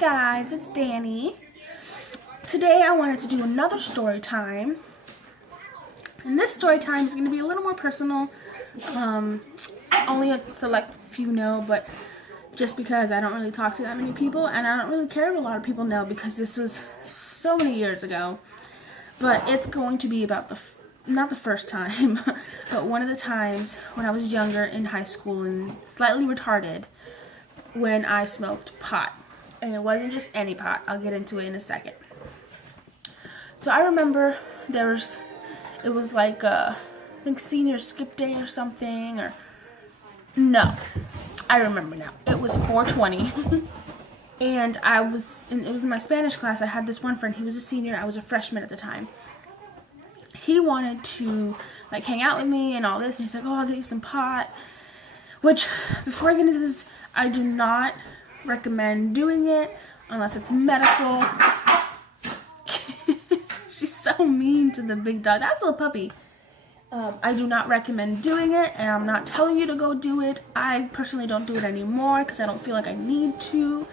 guys, it's Danny. Today I wanted to do another story time. And this story time is going to be a little more personal. Only a select few know, but just because I don't really talk to that many people, and I don't really care if a lot of people know because this was so many years ago. But it's going to be about not the first time, but one of the times when I was younger in high school and slightly retarded when I smoked pot. And it wasn't just any pot. I'll get into it in a second. So I remember it was like I think senior skip day or something, or no, I remember now. It was 420, and it was in my Spanish class. I had this one friend. He was a senior. I was a freshman at the time. He wanted to like hang out with me and all this, and he's like, "Oh, I'll get you some pot." Which, before I get into this, I do not recommend doing it unless it's medical. She's so mean to the big dog. That's a little puppy. I do not recommend doing it, and I'm not telling you to go do it. I personally don't do it anymore because I don't feel like I need to.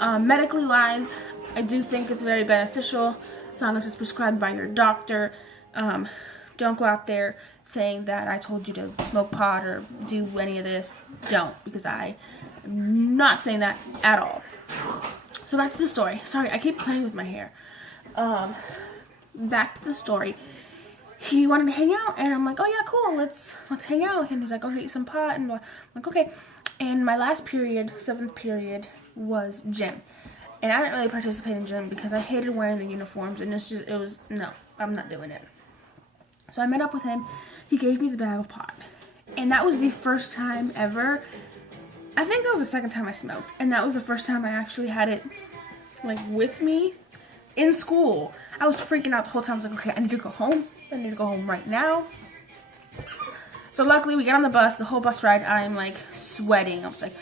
Medically wise, I do think it's very beneficial as long as it's prescribed by your doctor. Don't go out there saying that I told you to smoke pot or do any of this. Don't, because I'm not saying that at all. So back to the story. Sorry, I keep playing with my hair. Back to the story. He wanted to hang out, and I'm like, oh yeah, cool, let's hang out. And he's like, I'll get you some pot, and I'm like, okay. And my last period, 7th period, was gym. And I didn't really participate in gym because I hated wearing the uniforms, and no, I'm not doing it. So I met up with him. He gave me the bag of pot. And that was the first time ever. I think that was the second time I smoked. And that was the first time I actually had it, like, with me in school. I was freaking out the whole time. I was like, okay, I need to go home. I need to go home right now. So luckily, we get on the bus. The whole bus ride, I'm, like, sweating. I was like,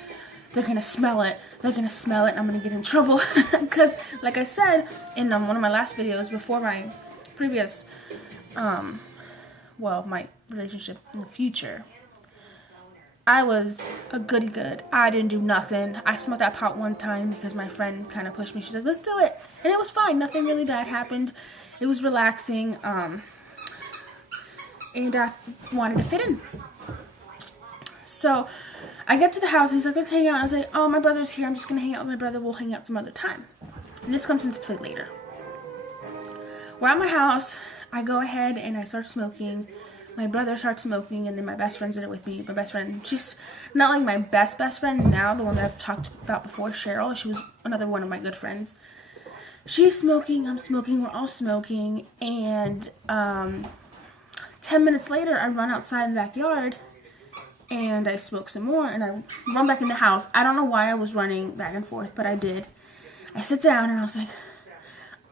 they're going to smell it. They're going to smell it, and I'm going to get in trouble. Because, like I said in one of my last videos before my previous, my relationship in the future, I was a goody good. I didn't do nothing. I smoked that pot one time because my friend kind of pushed me. She's like, let's do it. And it was fine. Nothing really bad happened. It was relaxing. And I wanted to fit in. So I get to the house. He's like, let's hang out. I was like, oh, my brother's here. I'm just going to hang out with my brother. We'll hang out some other time. And this comes into play later. We're at my house. I go ahead and I start smoking. My brother starts smoking, and then my best friend's in it with me. My best friend, she's not like my best friend now, the one that I've talked about before, Cheryl. She was another one of my good friends. She's smoking, I'm smoking, we're all smoking, and 10 minutes later, I run outside in the backyard, and I smoke some more, and I run back in the house. I don't know why I was running back and forth, but I did. I sit down, and I was like,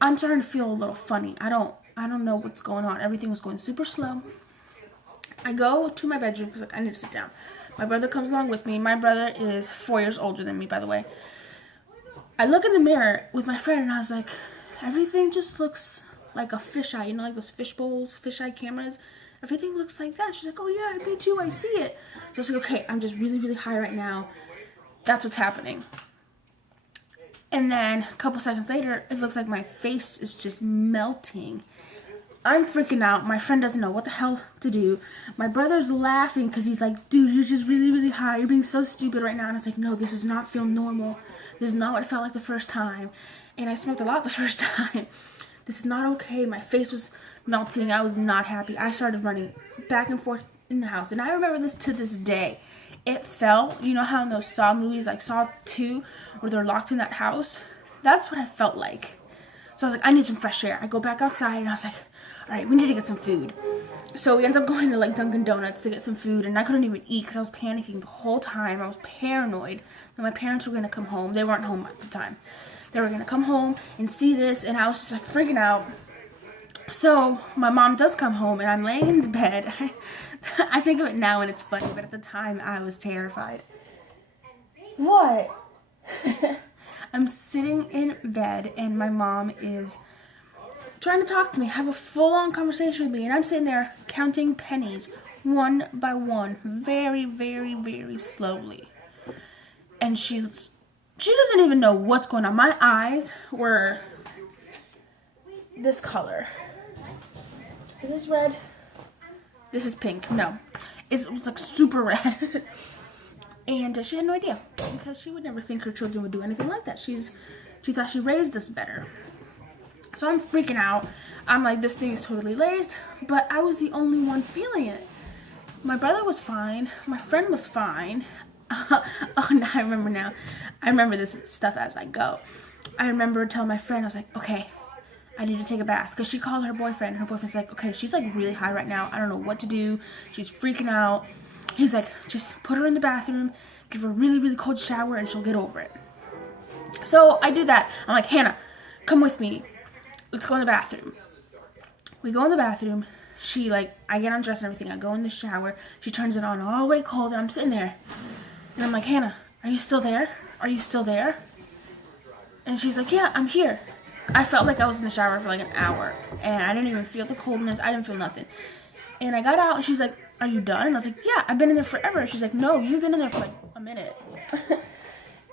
I'm starting to feel a little funny. I don't know what's going on. Everything was going super slow. I go to my bedroom because I need to sit down. My brother comes along with me. My brother is 4 years older than me, by the way. I look in the mirror with my friend, and I was like, everything just looks like a fisheye. You know, like those fish bowls, fisheye cameras. Everything looks like that. She's like, oh yeah, me too. I see it. So I was like, okay, I'm just really, really high right now. That's what's happening. And then a couple seconds later, it looks like my face is just melting. I'm freaking out. My friend doesn't know what the hell to do. My brother's laughing because he's like, dude, you're just really, really high. You're being so stupid right now. And I was like, no, this does not feel normal. This is not what it felt like the first time. And I smoked a lot the first time. This is not okay. My face was melting. I was not happy. I started running back and forth in the house. And I remember this to this day. It felt, you know how in those Saw movies, like Saw 2, where they're locked in that house? That's what I felt like. So I was like, I need some fresh air. I go back outside, and I was like, all right, we need to get some food. So we ended up going to like Dunkin' Donuts to get some food, and I couldn't even eat because I was panicking the whole time. I was paranoid that my parents were going to come home. They weren't home at the time. They were going to come home and see this, and I was just like freaking out. So my mom does come home, and I'm laying in the bed. I think of it now, and it's funny, but at the time, I was terrified. What? I'm sitting in bed, and my mom is trying to talk to me, have a full-on conversation with me, and I'm sitting there counting pennies one by one, very, very, very slowly. And she's she doesn't even know what's going on. My eyes were this color. Is this red? This is pink. No. It was like super red. And she had no idea, because she would never think her children would do anything like that. She thought she raised us better. So I'm freaking out. I'm like, this thing is totally laced, but I was the only one feeling it. My brother was fine. My friend was fine. Oh, now I remember now. I remember this stuff as I go. I remember telling my friend, I was like, okay, I need to take a bath. Because she called her boyfriend. Her boyfriend's like, okay, she's like really high right now. I don't know what to do. She's freaking out. He's like, just put her in the bathroom, give her a really, really cold shower, and she'll get over it. So I do that. I'm like, Hannah, come with me. Let's go in the bathroom. We go in the bathroom. I get undressed and everything. I go in the shower. She turns it on all the way cold, and I'm sitting there. And I'm like, Hannah, are you still there? Are you still there? And she's like, yeah, I'm here. I felt like I was in the shower for like an hour, and I didn't even feel the coldness. I didn't feel nothing. And I got out, and she's like, are you done? And I was like, yeah, I've been in there forever. She's like, no, you've been in there for like a minute.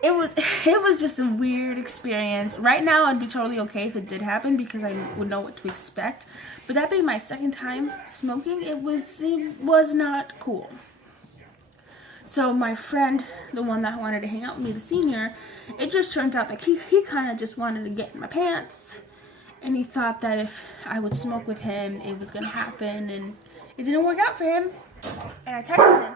It was just a weird experience. Right now, I'd be totally okay if it did happen, because I would know what to expect. But that being my second time smoking, it was not cool. So my friend, the one that wanted to hang out with me, the senior, it just turns out that he kind of just wanted to get in my pants. And he thought that if I would smoke with him, it was going to happen. And it didn't work out for him. And I texted him.